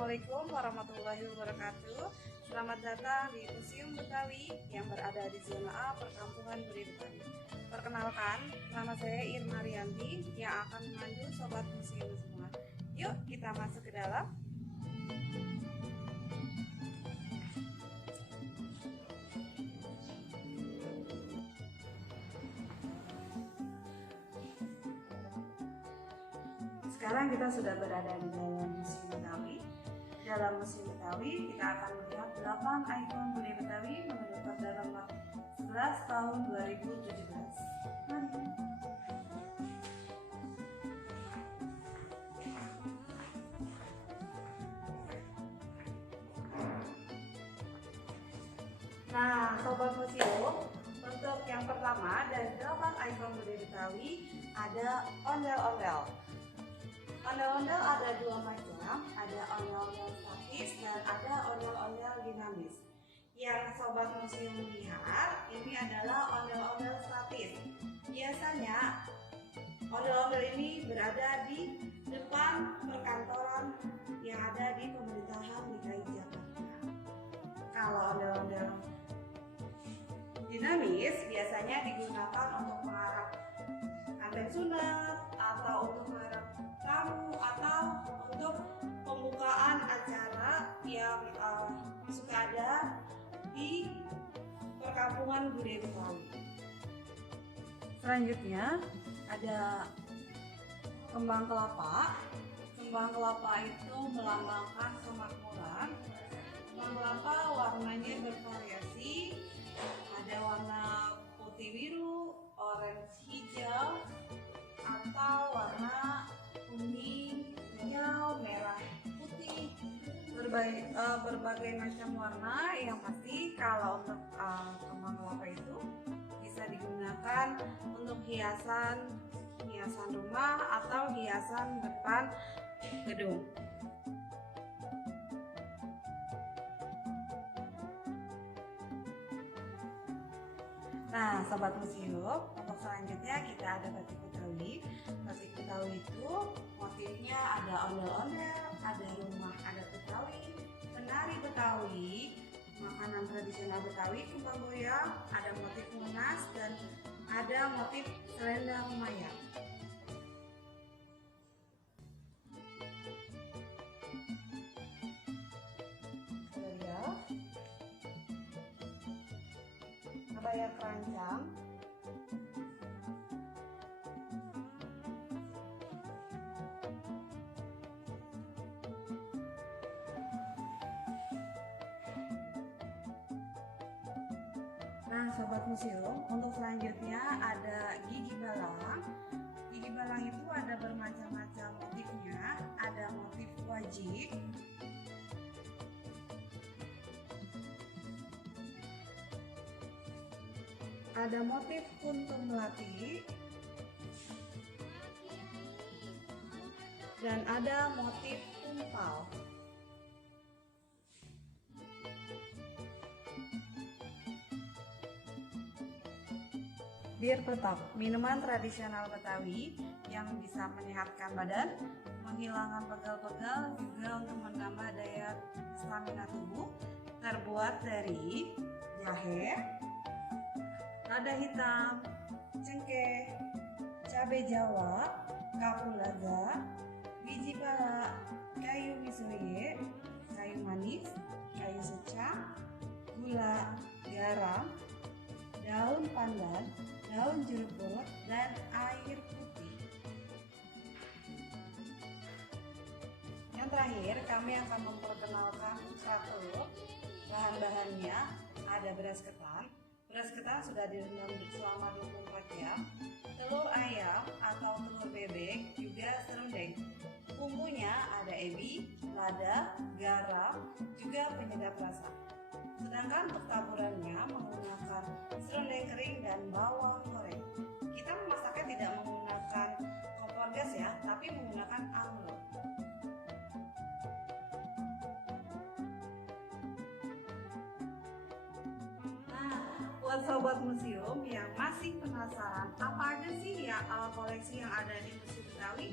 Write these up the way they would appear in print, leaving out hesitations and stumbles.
Assalamualaikum warahmatullahi wabarakatuh. Selamat datang di Museum Betawi yang berada di zona A Perkampungan Budi Betawi. Perkenalkan, nama saya Irma Rianti yang akan memandu sobat museum semua. Yuk kita masuk ke dalam. Sekarang kita sudah berada di dalam Museum Betawi. Di dalam Museum Betawi kita akan melihat 8 ikon Budi Betawi menurut Perda Nomor 11 tahun 2017. Mari. Nah, sobat museum, untuk yang pertama dari 8 ikon Budi Betawi ada ondel-ondel. Ondel-ondel ada dua macam, ada ondel-ondel statis dan ada ondel-ondel dinamis. Yang sobat museum lihat ini adalah ondel-ondel statis. Biasanya ondel-ondel ini berada di depan perkantoran yang ada di pemerintahan DKI Jakarta. Kalau ondel-ondel dinamis biasanya digunakan untuk mengarah anten sunat atau untuk mengarah tamu atau untuk pembukaan acara yang suka ada di Perkampungan Budi Betawi. Selanjutnya ada kembang kelapa. Kembang kelapa itu melambangkan kemakmuran. Kembang kelapa warnanya bervariasi, ada warna putih biru, orange hijau, atau warna kuning, hijau, merah, putih, berbagai macam warna. Yang pasti kalau untuk kembang kelapa itu bisa digunakan untuk hiasan rumah atau hiasan depan gedung. Nah, sobat museum, untuk selanjutnya kita ada batik Betawi. Batik Betawi itu motifnya ada ondel-ondel, ada rumah adat Betawi, penari Betawi, makanan tradisional Betawi, kembang goyang, ada motif Monas, dan ada motif selendang mayang. Kebaya keranjang, nah sobat museum, untuk selanjutnya ada gigi balang. Gigi balang itu ada bermacam-macam motifnya, ada motif wajik, ada motif kuntum melati, dan ada motif tumpal. Bir petok, minuman tradisional Betawi yang bisa menyehatkan badan, menghilangkan pegal-pegal, juga untuk menambah daya stamina tubuh. Terbuat dari jahe, lada hitam, cengkeh, cabai jawa, kapulaga, biji pala, kayu misuye, kayu manis, kayu secang, gula, garam, daun pandan, daun jeruk purut, dan air putih. Yang terakhir, kami akan memperkenalkan satu bahan-bahannya. Ada beras ketan. Beras ketan sudah direndam selama 24 jam. Telur ayam atau telur bebek, juga serundeng. Bumbunya ada ebi, lada, garam, juga penyedap rasa. Sedangkan untuk taburannya menggunakan serundeng kering dan bawang goreng. Kita memasaknya tidak menggunakan kompor gas ya, tapi menggunakan anglo. Nah, buat sobat museum yang masih penasaran apa aja sih ya koleksi yang ada di Museum Betawi,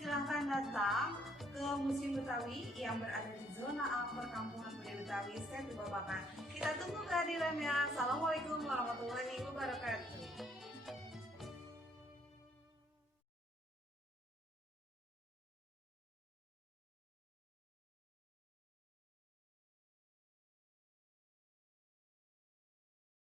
silahkan datang ke Museum Betawi yang berada di zona A Perkampungan Budaya Betawi Setu Babakan. Kita tunggu kehadirannya. Assalamualaikum warahmatullahi wabarakatuh.